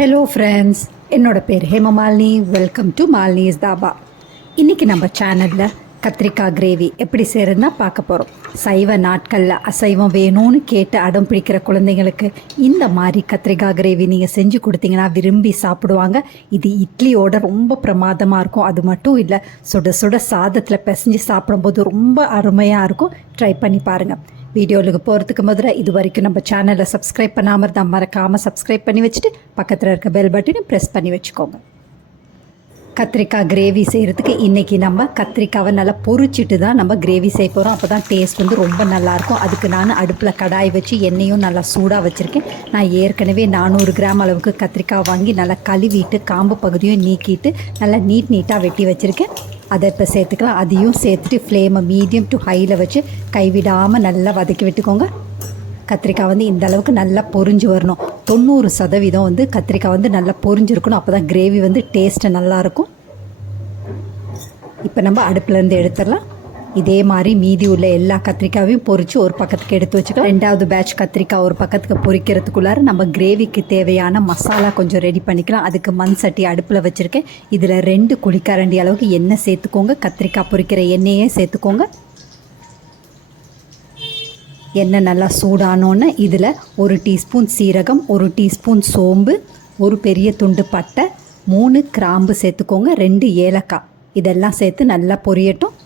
Hello friends என்னோட பேர் Hemamalini welcome to Malini's dhaba. இன்றைக்கி நம்ம சேனலில் கத்திரிக்காய் கிரேவி எப்படி செய்கிறதுனா பார்க்க போகிறோம் சைவ நாட்களில் அசைவம் வேணும்னு கேட்டு அடம் பிடிக்கிற குழந்தைங்களுக்கு இந்த மாதிரி கத்திரிக்காய் கிரேவி நீங்கள் செஞ்சு கொடுத்தீங்கன்னா விரும்பி சாப்பிடுவாங்க. இது இட்லியோட ரொம்ப பிரமாதமாக இருக்கும். அது மட்டும் இல்லை சுட சுட சாதத்தில் பிசைஞ்சு சாப்பிடும்போது ரொம்ப அருமையாக இருக்கும். ட்ரை பண்ணி பாருங்கள் வீடியோவுக்கு போகிறதுக்கு முதல்ல இது வரைக்கும் நம்ம சேனலை சப்ஸ்கிரைப் பண்ணாமல் இருந்தால் மறக்காமல் சப்ஸ்கிரைப் பண்ணி வச்சுட்டு பக்கத்தில் இருக்க பெல் பட்டனை ப்ரெஸ் பண்ணி வச்சுக்கோங்க. கத்திரிக்காய் கிரேவி செய்கிறதுக்கு இன்றைக்கி நம்ம கத்திரிக்காவை நல்லா பொரிச்சிட்டு தான் நம்ம கிரேவி செய்ய போகிறோம் அப்போ தான் டேஸ்ட் வந்து ரொம்ப நல்லாயிருக்கும் அதுக்கு நான் அடுப்பில் கடாய் வச்சு எண்ணெயும் நல்லா சூடாக வச்சுருக்கேன். நான் ஏற்கனவே நானூறு கிராம் அளவுக்கு கத்திரிக்காய் வாங்கி நல்லா கழுவிட்டு காம்பு பகுதியும் நீக்கிட்டு நல்லா நீட் நீட்டாக வெட்டி வச்சுருக்கேன். அதை இப்போ சேர்த்துக்கலாம். அதையும் சேர்த்துட்டு ஃப்ளேமை மீடியம் டு ஹையில் வச்சு கைவிடாமல் நல்லா வதக்கி விட்டுக்கோங்க. கத்திரிக்காய் வந்து இந்த அளவுக்கு நல்லா பொரிஞ்சு வரணும். தொண்ணூறு சதவீதம் வந்து கத்திரிக்காய் வந்து நல்லா பொறிஞ்சிருக்கணும் அப்போ தான் கிரேவி வந்து டேஸ்ட்டு நல்லாயிருக்கும் இப்போ நம்ம அடுப்புலேருந்து எடுத்துடலாம். இதே மாதிரி மீதி உள்ள எல்லா கத்திரிக்காயும் பொரித்து ஒரு பக்கத்துக்கு எடுத்து வச்சுக்கலாம். ரெண்டாவது பேட்ச் கத்திரிக்காய் ஒரு பக்கத்துக்கு பொரிக்கிறதுக்குள்ளார நம்ம கிரேவிக்கு தேவையான மசாலா கொஞ்சம் ரெடி பண்ணிக்கலாம். அதுக்கு மண் சட்டி அடுப்பில் வச்சுருக்கேன். இதில் ரெண்டு குளிக்காரண்டி அளவுக்கு எண்ணெய் சேர்த்துக்கோங்க. கத்திரிக்காய் பொறிக்கிற எண்ணெயே சேர்த்துக்கோங்க. எண்ணெய் நல்லா சூடானோன்னு இதில் ஒரு டீஸ்பூன் சீரகம் ஒரு டீஸ்பூன் சோம்பு ஒரு பெரிய துண்டு பட்டை மூணு கிராம்பு சேர்த்துக்கோங்க. ரெண்டு ஏலக்காய். இதெல்லாம் சேர்த்து நல்லா பொரியட்டும்.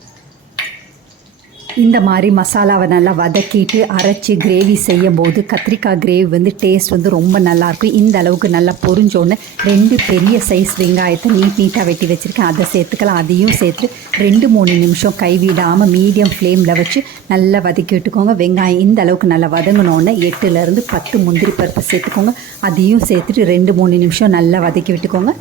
இந்த மாதிரி மசாலாவை நல்லா வதக்கிட்டு அரைச்சி கிரேவி செய்யும் போது கத்திரிக்காய் கிரேவி வந்து டேஸ்ட் வந்து ரொம்ப நல்லாயிருக்கும் இந்த அளவுக்கு நல்லா பொறிஞ்சோன்னு ரெண்டு பெரிய சைஸ் வெங்காயத்தை நீட் நீட்டாக வெட்டி வச்சுருக்கேன். அதை சேர்த்துக்கலாம் அதையும் சேர்த்து ரெண்டு மூணு நிமிஷம் கைவிடாமல் மீடியம் ஃப்ளேமில் வச்சு நல்லா வதக்கி விட்டுக்கோங்க. வெங்காயம் இந்த அளவுக்கு நல்லா வதங்கினோன்னே எட்டுலேருந்து பத்து முந்திரி பருப்பு சேர்த்துக்கோங்க. அதையும் சேர்த்துட்டு ரெண்டு மூணு நிமிஷம் நல்லா வதக்கி விட்டுக்கோங்க.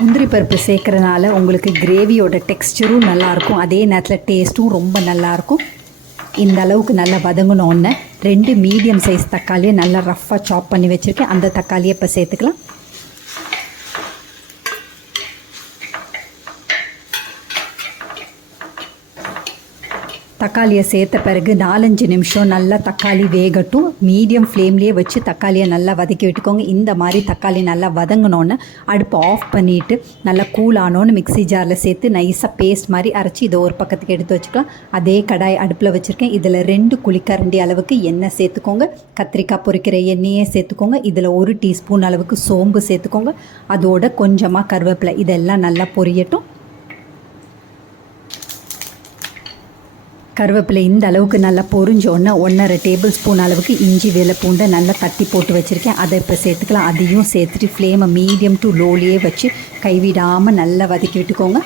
முந்திரி பருப்பு சேர்க்குறனால உங்களுக்கு கிரேவியோட டெக்ஸ்டரும் நல்லாயிருக்கும். அதே நேரத்தில் டேஸ்ட்டும் ரொம்ப நல்லாயிருக்கும். இந்த அளவுக்கு நல்லா வதங்கினோடனே ரெண்டு மீடியம் சைஸ் தக்காளியை நல்லா ரஃப்பாக சாப் பண்ணி வச்சுருக்கேன். அந்த தக்காளியை இப்போ சேர்த்துக்கலாம். தக்காளியை சேர்த்த பிறகு நாலஞ்சு நிமிஷம் நல்லா தக்காளி வேகட்டும். மீடியம் ஃப்ளேம்லேயே வச்சு தக்காளியை நல்லா வதக்கி விட்டுக்கோங்க. இந்த மாதிரி தக்காளி நல்லா வதங்கினோன்னு அடுப்பை ஆஃப் பண்ணிவிட்டு நல்லா கூல் ஆனோன்னு மிக்ஸி ஜாரில் சேர்த்து நைஸாக பேஸ்ட் மாதிரி அரைச்சி இதை ஒரு பக்கத்துக்கு எடுத்து வச்சுக்கலாம். அதே கடாய் அடுப்பில் வச்சுருக்கேன். இதில் ரெண்டு குழிக்கரண்டி அளவுக்கு எண்ணெய் சேர்த்துக்கோங்க. கத்திரிக்காய் பொரிக்கிற எண்ணெயே சேர்த்துக்கோங்க. இதில் ஒரு டீஸ்பூன் அளவுக்கு சோம்பு சேர்த்துக்கோங்க. அதோட கொஞ்சமாக கருவேப்பிலை இதெல்லாம் நல்லா பொரியட்டும். கருவேப்பிலை இந்த அளவுக்கு நல்லா பொரிஞ்சோடனே ஒன்றரை டேபிள் ஸ்பூன் அளவுக்கு இஞ்சி வெள்ளை பூண்டை நல்லா தட்டி போட்டு வச்சுருக்கேன். அதை இப்போ சேர்த்துக்கலாம். அதையும் சேர்த்துட்டு ஃப்ளேமை மீடியம் டு லோலியே வச்சு கைவிடாமல் நல்லா வதக்கி விட்டுக்கோங்க.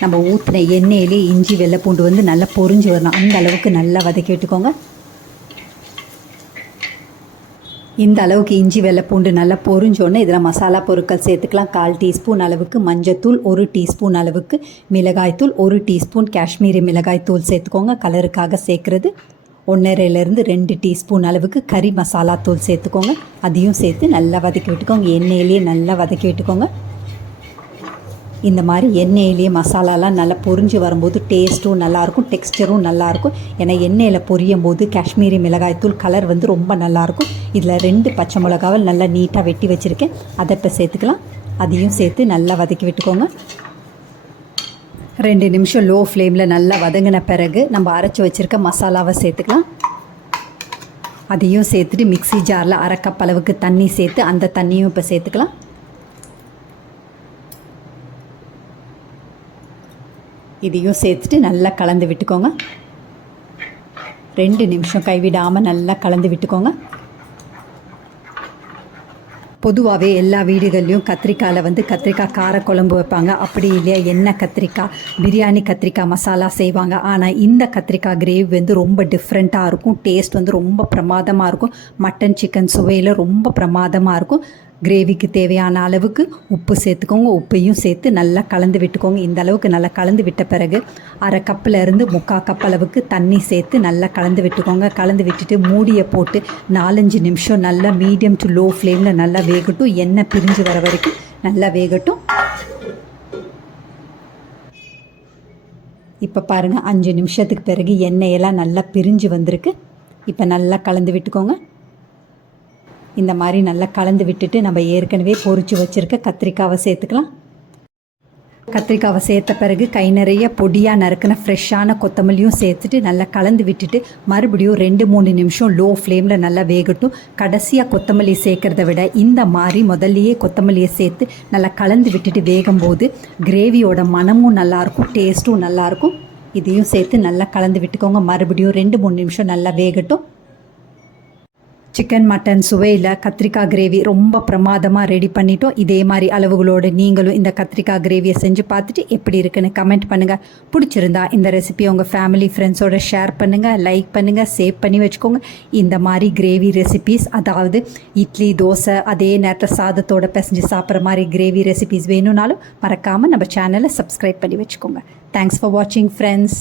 நம்ம ஊற்றின எண்ணெயிலே இஞ்சி வெள்ளை பூண்டு வந்து நல்லா பொரிஞ்சு வரணும். அந்த அளவுக்கு நல்லா வதக்கி விட்டுக்கோங்க. இந்த அளவுக்கு இஞ்சி வெள்ளை பூண்டு நல்லா பொரிஞ்சோன்னே இதில் மசாலா பொருட்கள் சேர்த்துக்கலாம். கால் டீஸ்பூன் அளவுக்கு மஞ்சத்தூள் ஒரு டீஸ்பூன் அளவுக்கு மிளகாய்த்தூள் ஒரு டீஸ்பூன் காஷ்மீரி மிளகாய்த்தூள் சேர்த்துக்கோங்க. கலருக்காக சேர்க்குறது. ஒன்றரைலேருந்து ரெண்டு டீஸ்பூன் அளவுக்கு கறி மசாலா தூள் சேர்த்துக்கோங்க. அதையும் சேர்த்து நல்லா வதக்கி விட்டுக்கோங்க. எண்ணெயிலேயே நல்லா வதக்கி விட்டுக்கோங்க. இந்த மாதிரி எண்ணெயிலேயே மசாலாலாம் நல்லா பொரிஞ்சு வரும்போது டேஸ்ட்டும் நல்லாயிருக்கும் டெக்ஸ்டரும் நல்லாயிருக்கும். ஏன்னா எண்ணெயில் பொரியும் போது காஷ்மீரி மிளகாய்த்தூள் கலர் வந்து ரொம்ப நல்லாயிருக்கும். இதில் ரெண்டு பச்சை மிளகாவை நல்லா நீட்டாக வெட்டி வச்சுருக்கேன். அதை இப்போ சேர்த்துக்கலாம். அதையும் சேர்த்து நல்லா வதக்கி விட்டுக்கோங்க. ரெண்டு நிமிஷம் லோ ஃப்ளேமில் நல்லா வதங்கின பிறகு நம்ம அரைச்சி வச்சுருக்க மசாலாவை சேர்த்துக்கலாம். அதையும் சேர்த்துட்டு மிக்ஸி ஜாரில் அரை கப் அளவுக்கு தண்ணி சேர்த்து அந்த தண்ணியும் இப்போ சேர்த்துக்கலாம். இதையும் சேர்த்துட்டு நல்லா கலந்து விட்டுக்கோங்க. ரெண்டு நிமிஷம் கைவிடாமல் நல்லா கலந்து விட்டுக்கோங்க. பொதுவாகவே எல்லா வீடுகள்லையும் கத்திரிக்காயில் வந்து கத்திரிக்காய் காரக்குழம்பு வைப்பாங்க. அப்படி இல்லையா? எண்ணெய் கத்திரிக்காய்? பிரியாணி கத்திரிக்காய் மசாலா செய்வாங்க. ஆனால் இந்த கத்திரிக்காய் கிரேவி வந்து ரொம்ப டிஃப்ரெண்ட்டாக இருக்கும். டேஸ்ட் வந்து ரொம்ப பிரமாதமாக இருக்கும். மட்டன் சிக்கன் சுவையில் ரொம்ப பிரமாதமாக இருக்கும். கிரேவிக்கு தேவையான அளவுக்கு உப்பு சேர்த்துக்கோங்க. உப்பையும் சேர்த்து நல்லா கலந்து விட்டுக்கோங்க. இந்த அளவுக்கு நல்லா கலந்து விட்ட பிறகு அரை கப்பில் இருந்து முக்கால் கப் அளவுக்கு தண்ணி சேர்த்து நல்லா கலந்து விட்டுக்கோங்க. கலந்து விட்டுட்டு மூடியை போட்டு நாலஞ்சு நிமிஷம் நல்லா மீடியம் டு லோ ஃப்ளேமில் நல்லா வேகட்டும். எண்ணெய் பிரிஞ்சு வர வரைக்கும் நல்லா வேகட்டும். இப்போ பாருங்கள் அஞ்சு நிமிஷத்துக்கு பிறகு எண்ணெயெல்லாம் நல்லா பிரிஞ்சு வந்திருக்கு. இப்போ நல்லா கலந்து விட்டுக்கோங்க. இந்த மாதிரி நல்லா கலந்து விட்டுட்டு நம்ம ஏற்கனவே பொறிச்சு வச்சுருக்க கத்திரிக்காவை சேர்த்துக்கலாம். கத்திரிக்காவை சேர்த்த பிறகு கை நிறைய பொடியாக நறுக்கின ஃப்ரெஷ்ஷான கொத்தமல்லியும் சேர்த்துட்டு நல்லா கலந்து விட்டுட்டு மறுபடியும் ரெண்டு மூணு நிமிஷம் லோ ஃப்ளேமில் நல்லா வேகட்டும். கடைசியாக கொத்தமல்லி சேர்க்கறத விட இந்த மாதிரி முதல்லையே கொத்தமல்லியை சேர்த்து நல்லா கலந்து விட்டுட்டு வேகும்போது கிரேவியோட மனமும் நல்லாயிருக்கும் டேஸ்ட்டும் நல்லாயிருக்கும். இதையும் சேர்த்து நல்லா கலந்து விட்டுக்கோங்க. மறுபடியும் ரெண்டு மூணு நிமிஷம் நல்லா வேகட்டும். சிக்கன் மட்டன் சுவையில் கத்திரிக்காய் கிரேவி ரொம்ப பிரமாதமாக ரெடி பண்ணிட்டோம். இதே மாதிரி அளவுகளோடு நீங்களும் இந்த கத்திரிக்காய் கிரேவியை செஞ்சு பார்த்துட்டு எப்படி இருக்குன்னு கமெண்ட் பண்ணுங்கள் பிடிச்சிருந்தா இந்த ரெசிபி உங்கள் ஃபேமிலி ஃப்ரெண்ட்ஸோட ஷேர் பண்ணுங்கள் லைக் பண்ணுங்கள் சேவ் பண்ணி வச்சுக்கோங்க. இந்த மாதிரி கிரேவி ரெசிபீஸ் அதாவது இட்லி தோசை அதே நேரத்தில் சாதத்தோட பிசைஞ்சு சாப்பிட்ற மாதிரி கிரேவி ரெசிபீஸ் வேணும்னாலும் மறக்காமல் நம்ம சேனலை சப்ஸ்கிரைப் பண்ணி வச்சுக்கோங்க. தேங்க்ஸ் ஃபார் வாட்சிங் ஃப்ரெண்ட்ஸ்